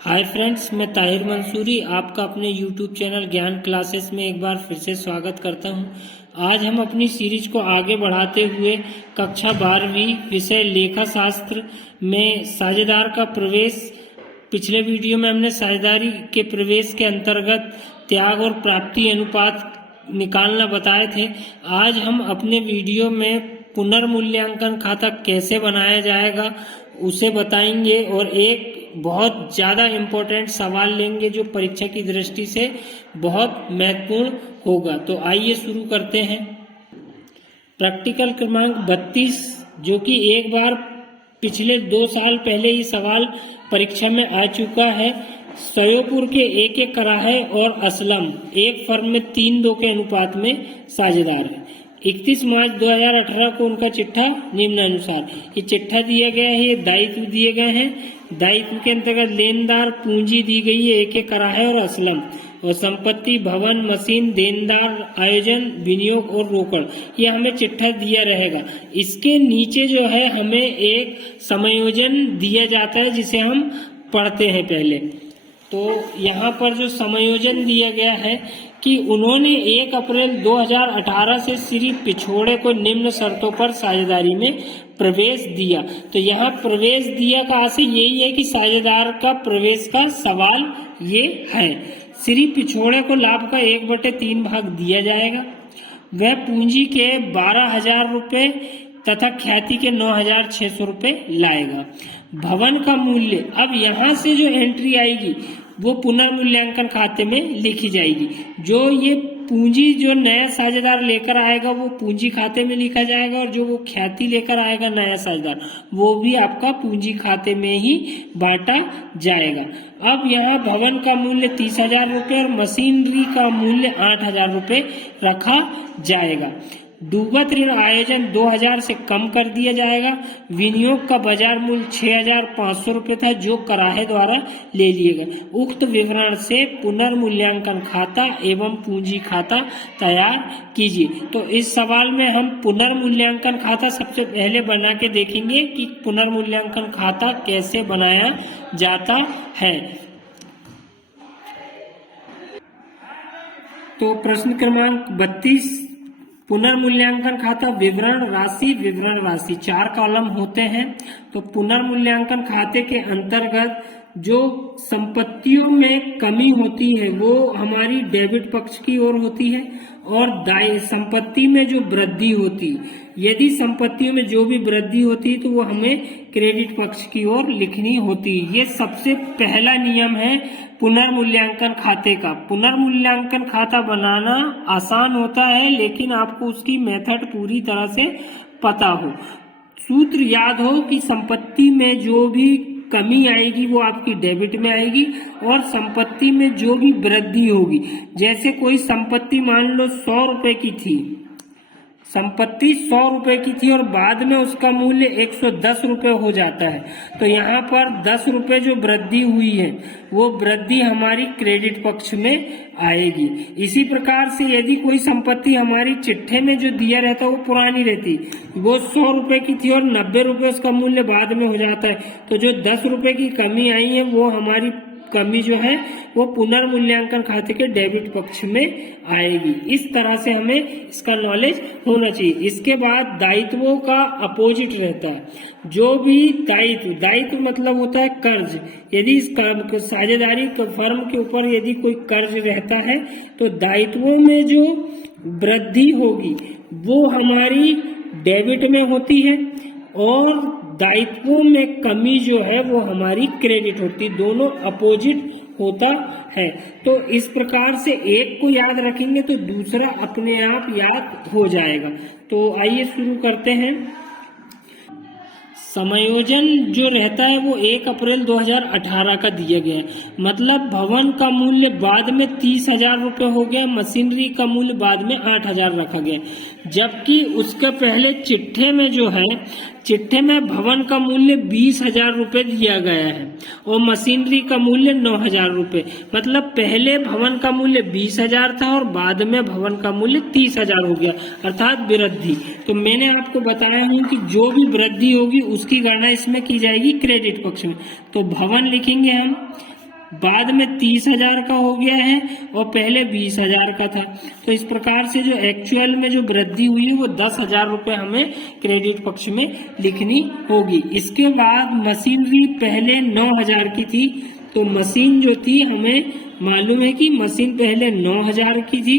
Hi friends, मैं ताहिर मंसूरी आपका अपने YouTube चैनल ज्ञान क्लासेस में एक बार फिर से स्वागत करता हूं। आज हम अपनी सीरीज को आगे बढ़ाते हुए कक्षा 12वीं विषय लेखा शास्त्र में साझेदार का प्रवेश, पिछले वीडियो में हमने साझेदारी के प्रवेश के अंतर्गत त्याग और प्राप्ति अनुपात निकालना बताए थे। आज हम अपने वीडियो में पुनर्मूल्यांकन खाता कैसे बनाया जाएगा उसे बताएंगे और एक बहुत ज़्यादा इम्पोर्टेंट सवाल लेंगे जो परीक्षा की दृष्टि से बहुत महत्वपूर्ण होगा। तो आइए शुरू करते हैं। प्रैक्टिकल क्रमांक 32, जो कि एक बार पिछले 2 साल पहले ही सवाल परीक्षा में आ चुका है। सयोपुर के एक कराहे और असलम एक फर्म में 3-2 के अनुपात में साझेदार है। 31 मार्च 2018 को उनका चिट्ठा निम्नानुसार, ये चिट्ठा दिया गया है, ये दायित्व दिए गए हैं। दायित्व के अंतर्गत लेनदार पूंजी दी गई है एक कराहे और असलम, और संपत्ति, भवन, मशीन, देनदार, आयोजन, विनियोग और रोकड़, ये हमें चिट्ठा दिया रहेगा। इसके नीचे जो है हमें एक समायोजन दिया जाता है जिसे हम पढ़ते हैं पहले। तो यहाँ पर जो समायोजन दिया गया है कि उन्होंने 1 अप्रैल 2018 से श्री पिछोड़े को निम्न शर्तों पर साझेदारी में प्रवेश दिया। तो यहाँ प्रवेश दिया का आशय यही है कि साझेदार का प्रवेश का सवाल ये है। श्री पिछोड़े को लाभ का 1/3 भाग दिया जाएगा। वह पूंजी के 12,000 रुपये तथा ख्याति के 9,600 रुपये लाएगा। भवन का मूल्य, अब यहाँ से जो एंट्री आएगी वो पुनर्मूल्यांकन खाते में लिखी जाएगी। जो ये पूंजी जो नया साझेदार लेकर आएगा वो पूंजी खाते में लिखा जाएगा, और जो वो ख्याति लेकर आएगा नया साझेदार वो भी आपका पूंजी खाते में ही बांटा जाएगा। अब यहाँ भवन का मूल्य 30,000 रुपये और मशीनरी का मूल्य 8,000 रुपये रखा जाएगा। डूबत ऋण आयोजन 2,000 से कम कर दिया जाएगा। विनियोग का बाजार मूल्य 6,500 रुपये था जो कराहे द्वारा ले लिए गए। उक्त विवरण से पुनर्मूल्यांकन खाता एवं पूंजी खाता तैयार कीजिए। तो इस सवाल में हम पुनर्मूल्यांकन खाता सबसे पहले बना के देखेंगे कि पुनर्मूल्यांकन खाता कैसे बनाया जाता है। तो प्रश्न क्रमांक 32, पुनर्मूल्यांकन खाता विवरण राशि 4 कॉलम होते हैं। तो पुनर्मूल्यांकन खाते के अंतर्गत जो संपत्तियों में कमी होती है वो हमारी डेबिट पक्ष की ओर होती है, और संपत्ति में जो वृद्धि होती, यदि संपत्तियों में जो भी वृद्धि होती है तो वो हमें क्रेडिट पक्ष की ओर लिखनी होती है। ये सबसे पहला नियम है पुनर्मूल्यांकन खाते का। पुनर्मूल्यांकन खाता बनाना आसान होता है, लेकिन आपको उसकी मेथड पूरी तरह से पता हो। सूत्र याद हो कि संपत्ति में जो भी कमी आएगी वो आपकी डेबिट में आएगी, और संपत्ति में जो भी वृद्धि होगी, जैसे कोई संपत्ति मान लो 100 रुपए की थी, संपत्ति 100 रुपए की थी और बाद में उसका मूल्य 110 रुपए हो जाता है, तो यहाँ पर 10 रुपए जो वृद्धि हुई है वो वृद्धि हमारी क्रेडिट पक्ष में आएगी। इसी प्रकार से यदि कोई संपत्ति हमारी चिट्ठे में जो दिया रहता है वो पुरानी रहती, वो 100 रुपए की थी और 90 रुपए उसका मूल्य बाद में हो जाता है, तो जो 10 रुपए की कमी आई है वो हमारी कमी जो है वो पुनर्मूल्यांकन खाते के डेबिट पक्ष में आएगी। इस तरह से हमें इसका नॉलेज होना चाहिए। इसके बाद दायित्वों का अपोजिट रहता है। जो भी दायित्व मतलब होता है कर्ज। यदि इस साझेदारी फर्म के ऊपर यदि कोई कर्ज रहता है तो दायित्वों में जो वृद्धि होगी वो हमारी डेबिट में होती है, और दायित्वों में कमी जो है वो हमारी क्रेडिट होती है। दोनों अपोजिट होता है। तो इस प्रकार से एक को याद रखेंगे तो दूसरा अपने आप याद हो जाएगा। तो आइए शुरू करते हैं। समायोजन जो रहता है वो 1 अप्रैल 2018 का दिया गया है। मतलब भवन का मूल्य बाद में 30,000 रुपये हो गया, मशीनरी का मूल्य बाद में 8,000 रखा गया, जबकि उसके पहले चिट्ठे में जो है, चिट्ठे में भवन का मूल्य 20,000 रुपये दिया गया है और मशीनरी का मूल्य 9,000 रुपये। मतलब पहले भवन का मूल्य 20,000 था और बाद में भवन का मूल्य 30,000 हो गया, अर्थात वृद्धि। तो मैंने आपको बताया हूं कि जो भी वृद्धि होगी उसकी गणना इसमें की जाएगी क्रेडिट पक्ष में। तो भवन लिखेंगे हम बाद में 30,000 का हो गया है और पहले 20,000 का था। तो इस प्रकार से जो एक्चुअल में जो वृद्धि हुई है वो 10,000 रुपये हमें क्रेडिट पक्ष में लिखनी होगी। इसके बाद मशीनरी पहले 9,000 की थी, तो मशीन जो थी हमें मालूम है कि मशीन पहले 9,000 की थी,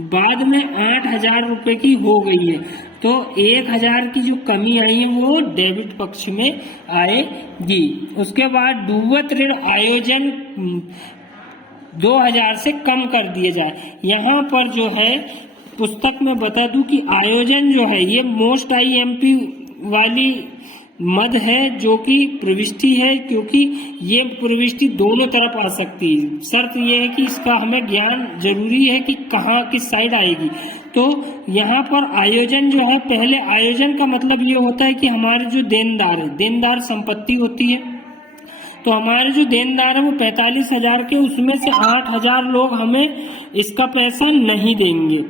बाद में 8,000 रुपये की हो गई है। तो 1,000 की जो कमी आई है वो डेबिट पक्ष में आएगी। उसके बाद डूबत ऋण आयोजन 2,000 से कम कर दिए जाए। यहाँ पर जो है पुस्तक में बता दूं कि आयोजन जो है ये मोस्ट IMP वाली मद है जो कि प्रविष्टि है, क्योंकि ये प्रविष्टि दोनों तरफ आ सकती है। शर्त ये है कि इसका हमें ज्ञान जरूरी है कि कहाँ किस साइड आएगी। तो यहाँ पर आयोजन जो है, पहले आयोजन का मतलब ये होता है कि हमारे जो देनदार है, देनदार संपत्ति होती है, तो हमारे जो देनदार है वो 45,000 के, उसमें से 8,000 लोग हमें इसका पैसा नहीं देंगे।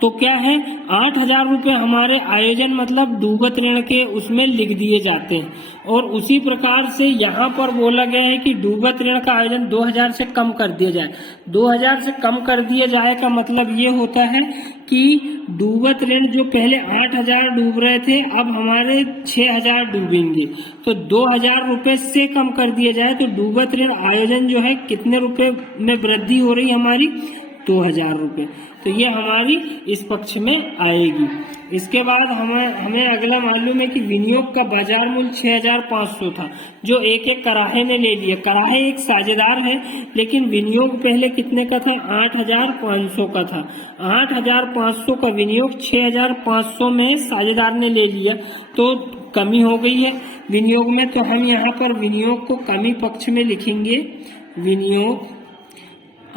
तो क्या है, 8,000 रुपये हमारे आयोजन मतलब डूबत ऋण के उसमें लिख दिए जाते हैं। और उसी प्रकार से यहाँ पर बोला गया है कि डूबत ऋण का आयोजन 2,000 से कम कर दिया जाए। 2,000 से कम कर दिया जाए का मतलब ये होता है कि डूबत ऋण जो पहले 8,000 डूब रहे थे, अब हमारे 6,000 डूबेंगे। तो 2,000 रुपये से कम कर दिया जाए तो डूबत ऋण आयोजन जो है कितने रुपए में वृद्धि हो रही है हमारी, 2,000 रुपये। तो ये हमारी इस पक्ष में आएगी। इसके बाद हमें अगला मालूम है कि विनियोग का बाजार मूल्य 6,500 था, जो एक कराहे ने ले लिया। कराहे एक साझेदार है, लेकिन विनियोग पहले कितने का था, 8,500 का था। 8,500 का विनियोग 6,500 में साझेदार ने ले लिया, तो कमी हो गई है विनियोग में। तो हम यहाँ पर विनियोग को कमी पक्ष में लिखेंगे। विनियोग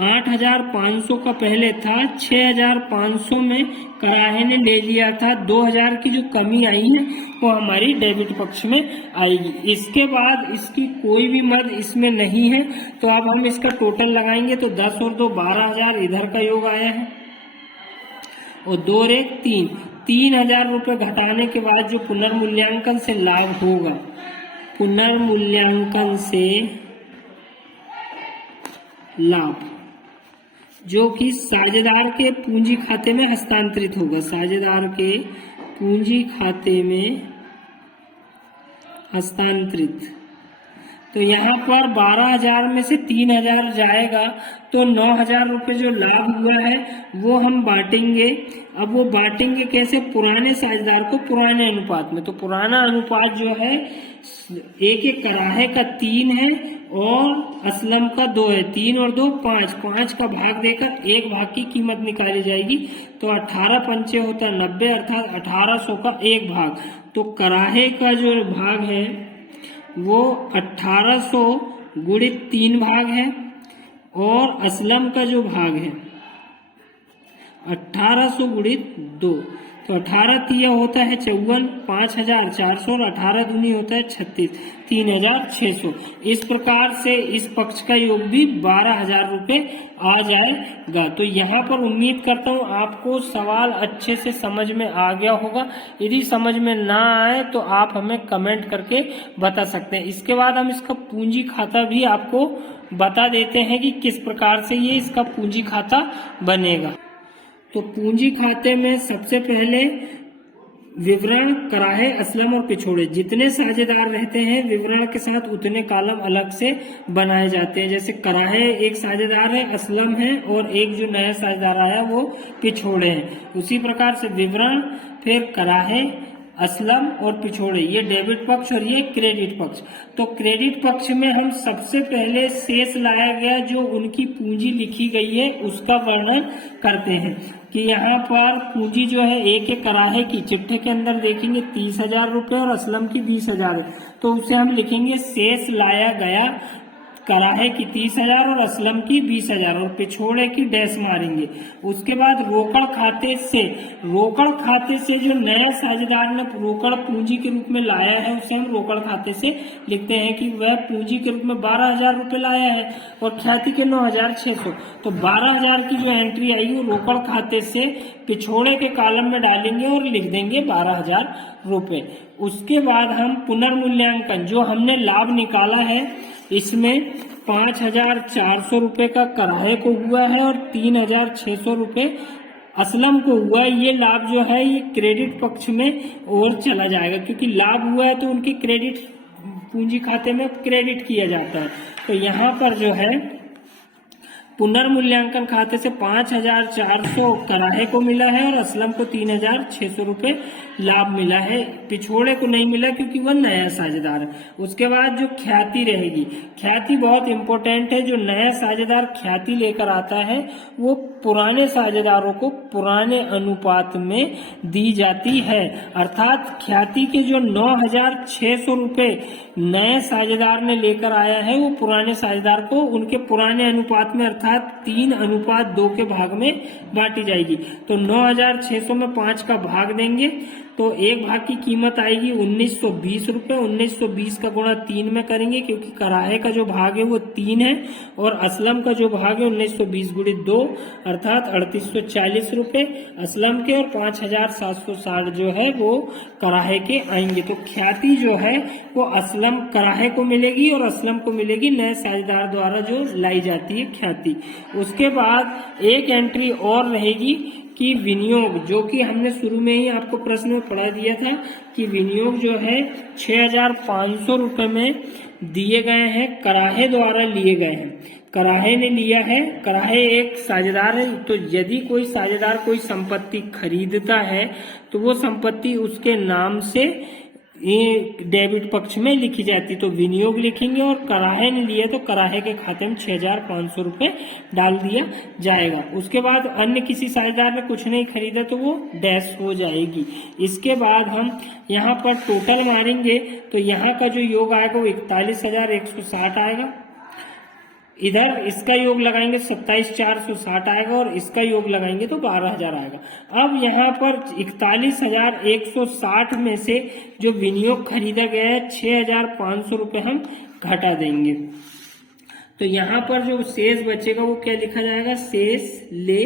8,500 का पहले था, 6,500 में कराहे ने ले लिया था। 2,000 की जो कमी आई है वो हमारी डेबिट पक्ष में आएगी। इसके बाद इसकी कोई भी मद इसमें नहीं है, तो अब हम इसका टोटल लगाएंगे तो 10 और 2 12,000 इधर का योग आया है, और 2 और 1 3, 3,000 रुपये घटाने के बाद जो पुनर्मूल्यांकन से लाभ होगा, पुनर्मूल्यांकन से लाभ जो कि साझेदार के पूंजी खाते में हस्तांतरित होगा, साझेदार के पूंजी खाते में हस्तांतरित। तो यहाँ पर 12,000 में से 3,000 जाएगा, तो 9,000 रुपये जो लाभ हुआ है वो हम बांटेंगे। अब वो बांटेंगे कैसे, पुराने साझेदार को पुराने अनुपात में। तो पुराना अनुपात जो है एक कराहे का 3 है और असलम का 2 है। 3 और 2 5, 5 का भाग देकर 1 भाग की कीमत निकाली जाएगी। तो 18 पंचे होता है 90, अर्थात 1800 का 1 भाग। तो कराहे का जो भाग है वो 1800 गुणित 3 भाग है, और असलम का जो भाग है 1800 गुणित 2। तो 18 तिया होता है 54, 5,400 और 18 दूनी होता है 36, 3,600। इस प्रकार से इस पक्ष का योग भी 12,000 रुपये आ जाएगा। तो यहाँ पर उम्मीद करता हूँ आपको सवाल अच्छे से समझ में आ गया होगा। यदि समझ में ना आए तो आप हमें कमेंट करके बता सकते हैं। इसके बाद हम इसका पूंजी खाता भी आपको बता देते हैं कि किस प्रकार से ये इसका पूंजी खाता बनेगा। तो पूंजी खाते में सबसे पहले विवरण, कराहे, असलम और पिछोड़े, जितने साझेदार रहते हैं विवरण के साथ उतने कॉलम अलग से बनाए जाते हैं। जैसे कराहे एक साझेदार है, असलम है, और एक जो नया साझेदार आया वो पिछोड़े हैं। उसी प्रकार से विवरण, फिर कराहे, असलम और पिछोड़े, ये डेबिट पक्ष और ये क्रेडिट पक्ष। तो क्रेडिट पक्ष में हम सबसे पहले शेष लाया गया जो उनकी पूंजी लिखी गई है उसका वर्णन करते हैं कि यहाँ पर पूंजी जो है एक कराहे की चिट्ठे के अंदर देखेंगे 30,000 रुपये और असलम की 20,000, तो उसे हम लिखेंगे शेष लाया गया कराहे की 30,000 और असलम की 20,000 और पिछोड़े की डैश मारेंगे। उसके बाद रोकड़ खाते से जो नया साझेदार ने रोकड़ पूंजी के रूप में लाया है उसे हम रोकड़ खाते से लिखते हैं कि वह पूंजी के रूप में 12,000 रुपये लाया है और ख्याति के 9,600। तो 12,000 की जो एंट्री आई वो रोकड़ खाते से पिछोड़े के कॉलम में डालेंगे और लिख देंगे 12,000 रुपये। उसके बाद हम पुनर्मूल्यांकन, जो हमने लाभ निकाला है इसमें 5,400 रुपये का कराहे को हुआ है और 3,600 रुपये असलम को हुआ है। ये लाभ जो है ये क्रेडिट पक्ष में और चला जाएगा, क्योंकि लाभ हुआ है तो उनके क्रेडिट पूंजी खाते में क्रेडिट किया जाता है। तो यहाँ पर जो है पुनर्मूल्यांकन खाते से 5,400 कराहे को मिला है और असलम को 3,600 रुपये लाभ मिला है। पिछोड़े को नहीं मिला क्योंकि वह नया साझेदार है। उसके बाद जो ख्याति रहेगी, ख्याति बहुत इंपॉर्टेंट है। जो नया साझेदार ख्याति लेकर आता है वो पुराने साझेदारों को पुराने अनुपात में दी जाती है। अर्थात ख्याति के जो 9,600 रुपये नए साझेदार ने लेकर आया है वो पुराने साझेदार को उनके पुराने अनुपात में अर्थात 3:2 के भाग में बांटी जाएगी। तो 9,600 में 5 का भाग देंगे तो एक भाग की कीमत आएगी 1,920 रुपये। 1,920 का गुणा 3 में करेंगे क्योंकि कराहे का जो भाग है वो 3 है और असलम का जो भाग है 1,920 गुणित 2 अर्थात 3,840 रुपये असलम के और 5,760 जो है वो कराहे के आएंगे। तो ख्याति जो है वो असलम कराहे को मिलेगी और असलम को मिलेगी नए साझेदार द्वारा जो लाई जाती है ख्याति। उसके बाद एक एंट्री और रहेगी कि विनियोग, जो कि हमने शुरू में ही आपको प्रश्न में पढ़ा दिया था कि विनियोग जो है 6,500 रुपये में दिए गए हैं, कराहे द्वारा लिए गए हैं। कराहे ने लिया है, कराहे एक साझेदार है। तो यदि कोई साझेदार कोई संपत्ति खरीदता है तो वो संपत्ति उसके नाम से ये डेबिट पक्ष में लिखी जाती। तो विनियोग लिखेंगे और कराहे ने लिया तो कराहे के खाते में 6,500 रुपये डाल दिया जाएगा। उसके बाद अन्य किसी साझेदार ने कुछ नहीं खरीदा तो वो डैश हो जाएगी। इसके बाद हम यहाँ पर टोटल मारेंगे तो यहाँ का जो योग आएगा वो 41,160 आएगा। इधर इसका योग लगाएंगे 27,460 आएगा और इसका योग लगाएंगे तो 12,000 आएगा। अब यहाँ पर 41,160 में से जो विनियोग खरीदा गया है 6,500 रुपये हम घटा देंगे। तो यहाँ पर जो शेष बचेगा वो क्या लिखा जाएगा, शेष ले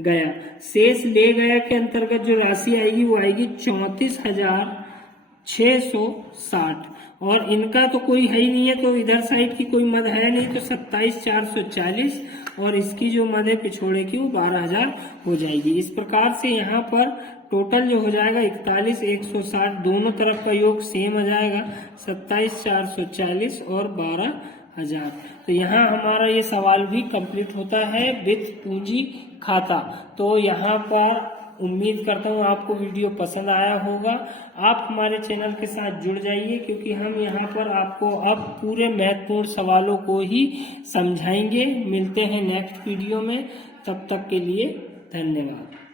गया। शेष ले गया के अंतर्गत जो राशि आएगी वो आएगी 34,660 और इनका तो कोई है ही नहीं है तो इधर साइड की कोई मद है नहीं तो 27,440 और इसकी जो मद है पिछोड़े की वो 12,000 हो जाएगी। इस प्रकार से यहाँ पर टोटल जो हो जाएगा 41,160 दोनों तरफ का योग सेम आ जाएगा 27,440 और 12,000। तो यहाँ हमारा ये सवाल भी कंप्लीट होता है वित्त पूंजी खाता। तो यहाँ पर उम्मीद करता हूँ आपको वीडियो पसंद आया होगा। आप हमारे चैनल के साथ जुड़ जाइए क्योंकि हम यहाँ पर आपको अब पूरे महत्वपूर्ण सवालों को ही समझाएंगे। मिलते हैं नेक्स्ट वीडियो में, तब तक के लिए धन्यवाद।